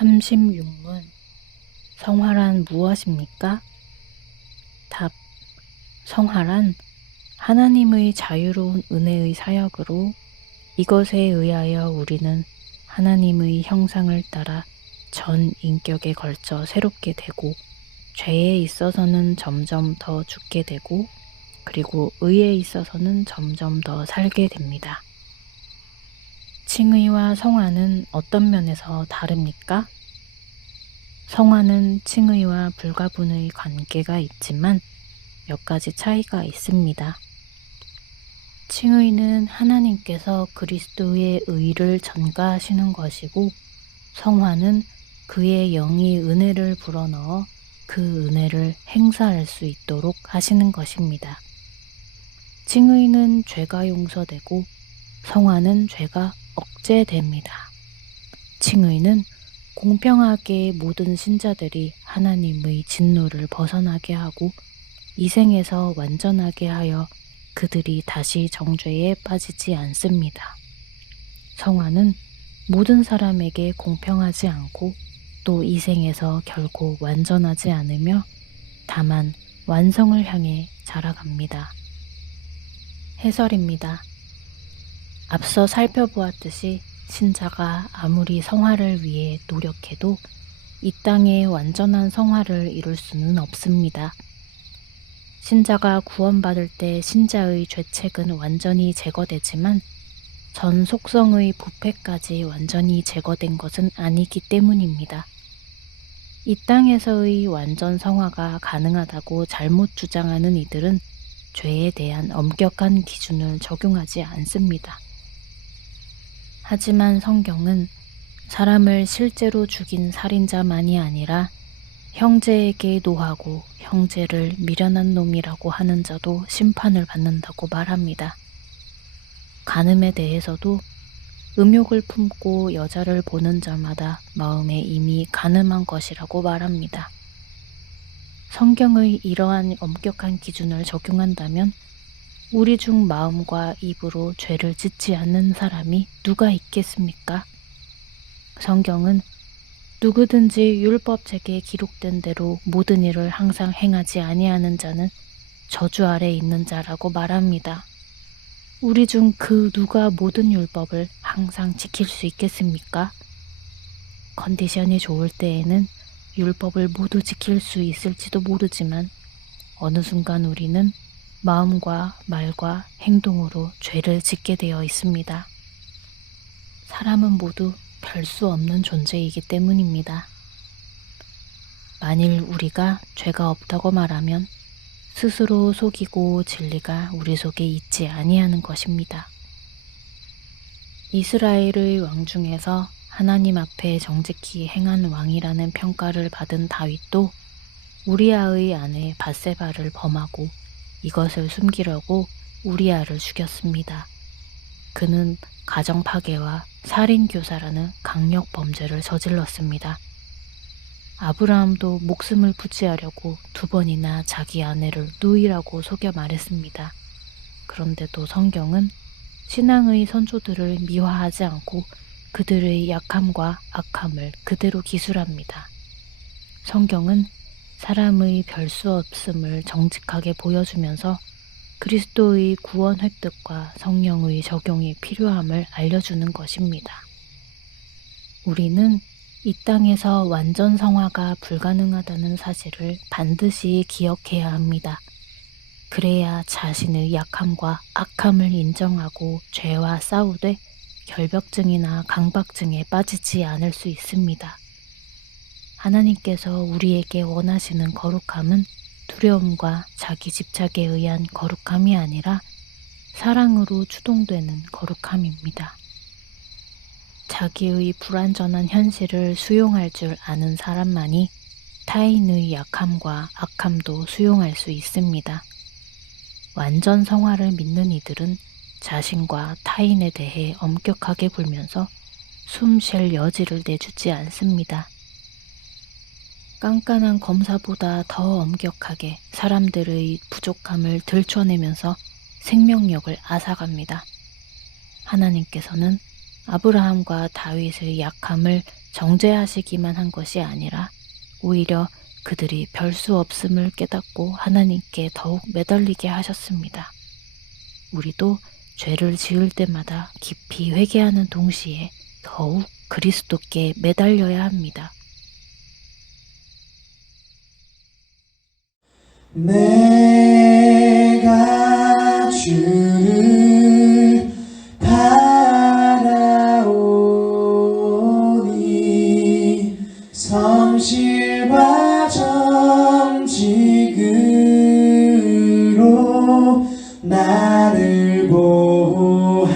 36문 성화란 무엇입니까? 답 성화란 하나님의 자유로운 은혜의 사역으로 이것에 의하여 우리는 하나님의 형상을 따라 전 인격에 걸쳐 새롭게 되고 죄에 있어서는 점점 더 죽게 되고 그리고 의에 있어서는 점점 더 살게 됩니다. 칭의와 성화는 어떤 면에서 다릅니까? 성화는 칭의와 불가분의 관계가 있지만 몇 가지 차이가 있습니다. 칭의는 하나님께서 그리스도의 의를 전가하시는 것이고 성화는 그의 영이 은혜를 불어넣어 그 은혜를 행사할 수 있도록 하시는 것입니다. 칭의는 죄가 용서되고 성화는 죄가 억제됩니다. 칭의는 공평하게 모든 신자들이 하나님의 진노를 벗어나게 하고 이 생에서 완전하게 하여 그들이 다시 정죄에 빠지지 않습니다. 성화는 모든 사람에게 공평하지 않고 또 이 생에서 결코 완전하지 않으며 다만 완성을 향해 자라갑니다. 해설입니다. 앞서 살펴보았듯이 신자가 아무리 성화를 위해 노력해도 이 땅에 완전한 성화를 이룰 수는 없습니다. 신자가 구원받을 때 신자의 죄책은 완전히 제거되지만 전 속성의 부패까지 완전히 제거된 것은 아니기 때문입니다. 이 땅에서의 완전 성화가 가능하다고 잘못 주장하는 이들은 죄에 대한 엄격한 기준을 적용하지 않습니다. 하지만 성경은 사람을 실제로 죽인 살인자만이 아니라 형제에게 노하고 형제를 미련한 놈이라고 하는 자도 심판을 받는다고 말합니다. 간음에 대해서도 음욕을 품고 여자를 보는 자마다 마음에 이미 간음한 것이라고 말합니다. 성경의 이러한 엄격한 기준을 적용한다면 우리 중 마음과 입으로 죄를 짓지 않는 사람이 누가 있겠습니까? 성경은 누구든지 율법책에 기록된 대로 모든 일을 항상 행하지 아니하는 자는 저주 아래 있는 자라고 말합니다. 우리 중 그 누가 모든 율법을 항상 지킬 수 있겠습니까? 컨디션이 좋을 때에는 율법을 모두 지킬 수 있을지도 모르지만 어느 순간 우리는 마음과 말과 행동으로 죄를 짓게 되어 있습니다. 사람은 모두 별 수 없는 존재이기 때문입니다. 만일 우리가 죄가 없다고 말하면 스스로 속이고 진리가 우리 속에 있지 아니하는 것입니다. 이스라엘의 왕 중에서 하나님 앞에 정직히 행한 왕이라는 평가를 받은 다윗도 우리아의 아내 바세바를 범하고 이것을 숨기려고 우리아를 죽였습니다. 그는 가정 파괴와 살인 교사라는 강력 범죄를 저질렀습니다. 아브라함도 목숨을 부지하려고 두 번이나 자기 아내를 누이라고 속여 말했습니다. 그런데도 성경은 신앙의 선조들을 미화하지 않고 그들의 약함과 악함을 그대로 기술합니다. 성경은 사람의 별수 없음을 정직하게 보여주면서 그리스도의 구원 획득과 성령의 적용이 필요함을 알려주는 것입니다. 우리는 이 땅에서 완전 성화가 불가능하다는 사실을 반드시 기억해야 합니다. 그래야 자신의 약함과 악함을 인정하고 죄와 싸우되 결벽증이나 강박증에 빠지지 않을 수 있습니다. 하나님께서 우리에게 원하시는 거룩함은 두려움과 자기 집착에 의한 거룩함이 아니라 사랑으로 추동되는 거룩함입니다. 자기의 불완전한 현실을 수용할 줄 아는 사람만이 타인의 약함과 악함도 수용할 수 있습니다. 완전 성화를 믿는 이들은 자신과 타인에 대해 엄격하게 굴면서 숨 쉴 여지를 내주지 않습니다. 깐깐한 검사보다 더 엄격하게 사람들의 부족함을 들춰내면서 생명력을 앗아갑니다. 하나님께서는 아브라함과 다윗의 약함을 정죄하시기만 한 것이 아니라 오히려 그들이 별 수 없음을 깨닫고 하나님께 더욱 매달리게 하셨습니다. 우리도 죄를 지을 때마다 깊이 회개하는 동시에 더욱 그리스도께 매달려야 합니다. 내가 주를 바라오니 성실과 정직으로 나를 보호하소서